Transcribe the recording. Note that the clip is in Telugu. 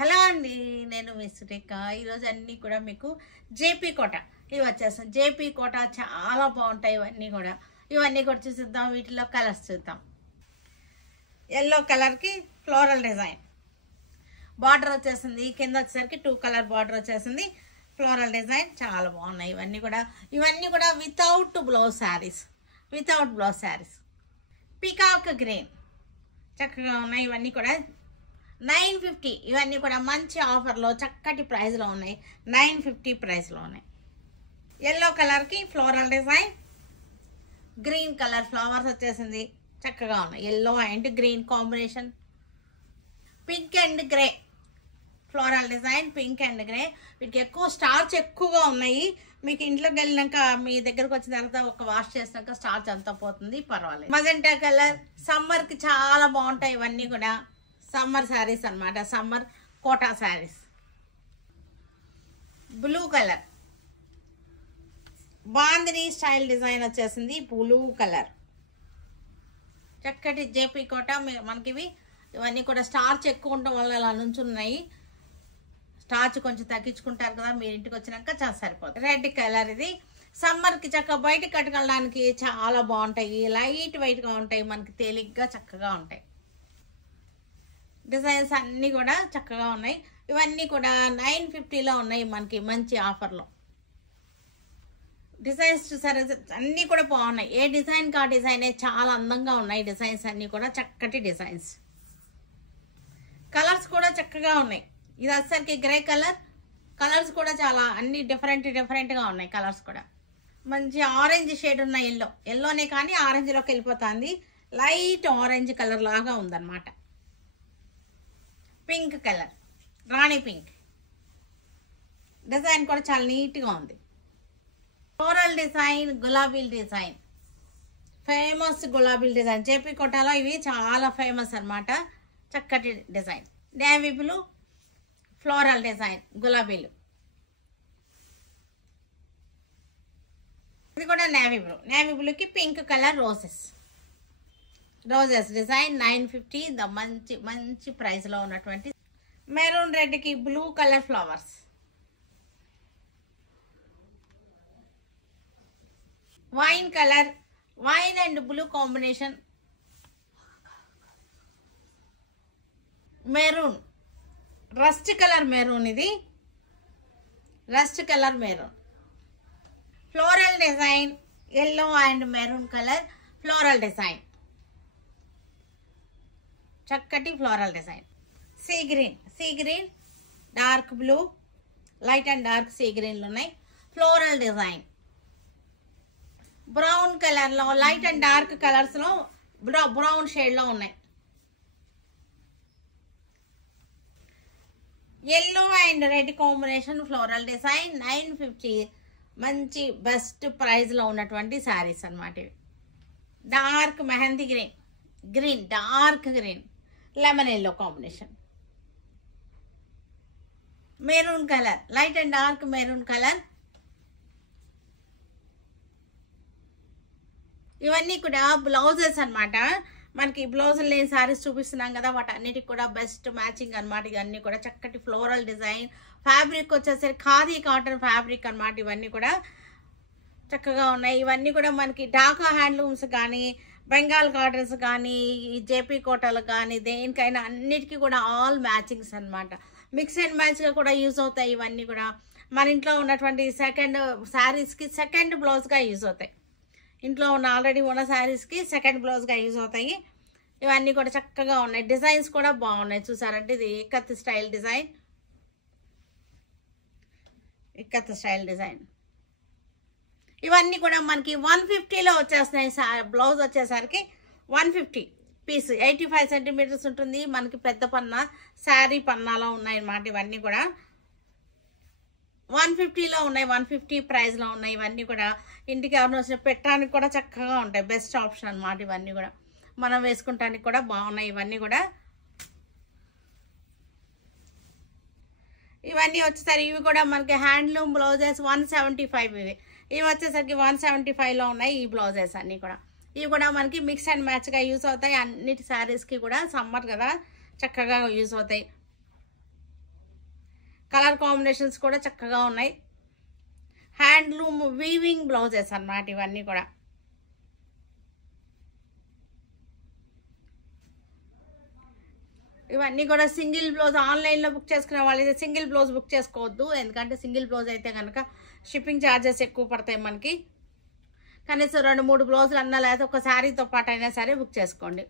హలో అండి, నేను మీ సురేఖ. ఈరోజు అన్నీ కూడా మీకు జేపీ కోట ఇవి వచ్చేస్తాం. జేపీ కోట చాలా బాగుంటాయి. ఇవన్నీ కూడా చూసిద్దాం. వీటిలో కలర్స్ చూద్దాం. ఎల్లో కలర్కి ఫ్లోరల్ డిజైన్ బార్డర్ వచ్చేసింది. కింద వచ్చేసరికి 2 కలర్ బార్డర్ వచ్చేసింది. ఫ్లోరల్ డిజైన్ చాలా బాగున్నాయి. ఇవన్నీ కూడా without blouse saris. Peacock green చక్కగా ఉన్నాయి. ఇవన్నీ కూడా 950. ఇవన్నీ కూడా మంచి ఆఫర్లో చక్కటి ప్రైస్లో ఉన్నాయి. 950 ప్రైస్లో ఉన్నాయి. ఎల్లో కలర్కి floral design, green colour flowers వచ్చేసింది. చక్కగా ఉన్నాయి. Yellow and green combination. Pink and grey floral design, pink and grey. వీటికి ఎక్కువ స్టార్చ్ ఎక్కువగా ఉన్నాయి. మీకు ఇంట్లోకి వెళ్ళినాక మీ దగ్గరకు వచ్చిన తర్వాత ఒక వాష్ చేసినాక స్టార్చ్ అంతా పోతుంది, పర్వాలేదు. మజెంటా కలర్ సమ్మర్కి చాలా బాగుంటాయి. ఇవన్నీ కూడా సమ్మర్ శారీస్ అన్నమాట. Summer Kota saris. Blue colour bandhani style design వచ్చేసింది. బ్లూ కలర్ చక్కటి జేపీ కోట. మనకి ఇవన్నీ కూడా స్టార్చ్ ఎక్కువ ఉండడం వల్ల అలా నుంచున్నాయి. స్టార్చ్ కొంచెం తగ్గించుకుంటారు కదా మీరు ఇంటికి వచ్చినాక, చాలా సరిపోతుంది. రెడ్ కలర్ ఇది సమ్మర్కి చక్కగా బయటకు కట్టుకెళ్ళడానికి చాలా బాగుంటాయి. లైట్ వెయిట్గా ఉంటాయి. మనకి తేలిగ్గా చక్కగా ఉంటాయి. డిజైన్స్ అన్నీ కూడా చక్కగా ఉన్నాయి. ఇవన్నీ కూడా 950లో ఉన్నాయి. మనకి మంచి ఆఫర్లో డిజైన్స్ చూసారు. అన్నీ కూడా బాగున్నాయి. ఏ డిజైన్ కా డిజైనే చాలా అందంగా ఉన్నాయి. డిజైన్స్ అన్నీ కూడా చక్కటి డిజైన్స్. కలర్స్ కూడా చక్కగా ఉన్నాయి. ఇది వచ్చేసరికి గ్రే కలర్స్ కూడా చాలా అన్ని డిఫరెంట్గా ఉన్నాయి. కలర్స్ కూడా మంచి ఆరెంజ్ షేడ్ ఉన్న ఎల్లోనే కానీ ఆరెంజ్లోకి వెళ్ళిపోతుంది. లైట్ ఆరెంజ్ కలర్ లాగా ఉందన్నమాట. Pink colour rani pink design కూడా చాలా నీట్గా ఉంది. ఫ్లోరల్ డిజైన్, గులాబీల్ డిజైన్, ఫేమస్ గులాబీల్ డిజైన్. జేపీ కోటాలో ఇవి చాలా ఫేమస్ అన్నమాట. చక్కటి design. Navy blue floral design, గులాబీలు. ఇది కూడా నేవీ బ్లూకి పింక్ కలర్ రోజెస్ డిజైన్. 950 మంచి ప్రైస్లో ఉన్నటువంటి. మెరూన్ రెడ్కి blue colour flowers. Wine colour, wine and blue combination. Maroon rust colour maroon. ఇది rust colour maroon. Floral design yellow and maroon colour floral design. చక్కటి floral design. Sea green dark blue, light and dark sea గ్రీన్లు ఉన్నాయి. Floral design. బ్రౌన్ కలర్లో లైట్ అండ్ డార్క్ కలర్స్లో బ్రౌన్ షేడ్లో ఉన్నాయి. Yellow and red combination floral design. 950 మంచి బెస్ట్ ప్రైస్లో ఉన్నటువంటి శారీస్ అన్నమాట ఇవి. Dark mehndi green dark green, lemon yellow combination. Maroon colour light and dark maroon colour. ఇవన్నీ కూడా బ్లౌజెస్ అన్నమాట. మనకి బ్లౌజులు లేని శారీస్ చూపిస్తున్నాం కదా, వాటి అన్నిటికి కూడా బెస్ట్ మ్యాచింగ్ అనమాట. ఇవన్నీ కూడా చక్కటి ఫ్లోరల్ డిజైన్. ఫ్యాబ్రిక్ వచ్చేసరికి ఖాదీ కాటన్ ఫ్యాబ్రిక్ అనమాట. ఇవన్నీ కూడా చక్కగా ఉన్నాయి. ఇవన్నీ కూడా మనకి ఢాకా హ్యాండ్లూమ్స్ కానీ, బెంగాల్ కాటన్స్ కానీ, ఈ జేపీ కోటలు కానీ, దేనికైనా అన్నిటికీ కూడా ఆల్ మ్యాచింగ్స్ అనమాట. మిక్స్ అండ్ మ్యాచ్గా కూడా యూజ్ అవుతాయి. ఇవన్నీ కూడా మన ఇంట్లో ఉన్నటువంటి సెకండ్ శారీస్కి సెకండ్ బ్లౌజ్గా యూజ్ అవుతాయి. ఇంట్లో ఆల్రెడీ ఉన్న శారీస్కి సెకండ్ బ్లౌజ్గా యూజ్ అవుతాయి. ఇవన్నీ కూడా చక్కగా ఉన్నాయి. డిజైన్స్ కూడా బాగున్నాయి. చూసారంటే ఇది ఇక్కత్ స్టైల్ డిజైన్. ఇవన్నీ కూడా మనకి 150లో వచ్చేస్తున్నాయి. బ్లౌజ్ వచ్చేసరికి 150 పీస్. 85 సెంటీమీటర్స్ ఉంటుంది. మనకి పెద్ద పన్నా శారీ పన్నాలో ఉన్నాయన్నమాట. ఇవన్నీ కూడా 150లో ఉన్నాయి. 150 ప్రైస్లో ఉన్నాయి. ఇవన్నీ కూడా ఇంటికి ఎవరిని వచ్చిన పెట్టడానికి కూడా చక్కగా ఉంటాయి. బెస్ట్ ఆప్షన్ అన్నమాట. ఇవన్నీ కూడా మనం వేసుకుంటానికి కూడా బాగున్నాయి. ఇవన్నీ వచ్చేసరికి ఇవి కూడా మనకి హ్యాండ్లూమ్ బ్లౌజెస్ 175. ఇవి వచ్చేసరికి 175లో ఉన్నాయి. ఈ బ్లౌజెస్ అన్నీ కూడా ఇవి కూడా మనకి మిక్స్ అండ్ మ్యాచ్గా యూజ్ అవుతాయి. అన్నిటి శారీస్కి కూడా సమ్మర్ కదా చక్కగా యూజ్ అవుతాయి. కలర్ కాంబినేషన్స్ కూడా చక్కగా ఉన్నాయి. హ్యాండ్లూమ్ వీవింగ్ బ్లౌజెస్ అన్నమాట ఇవన్నీ కూడా. ఇవన్నీ కూడా సింగిల్ బ్లౌజ్ ఆన్లైన్లో బుక్ చేసుకునే వాళ్ళు సింగిల్ బ్లౌజ్ బుక్ చేసుకోవద్దు, ఎందుకంటే సింగిల్ బ్లౌజ్ అయితే కనుక షిప్పింగ్ ఛార్జెస్ ఎక్కువ పడతాయి మనకి. కనీసం 2-3 బ్లౌజులు అన్నా లేదా ఒక శారీతో పాటు అయినా సరే బుక్ చేసుకోండి.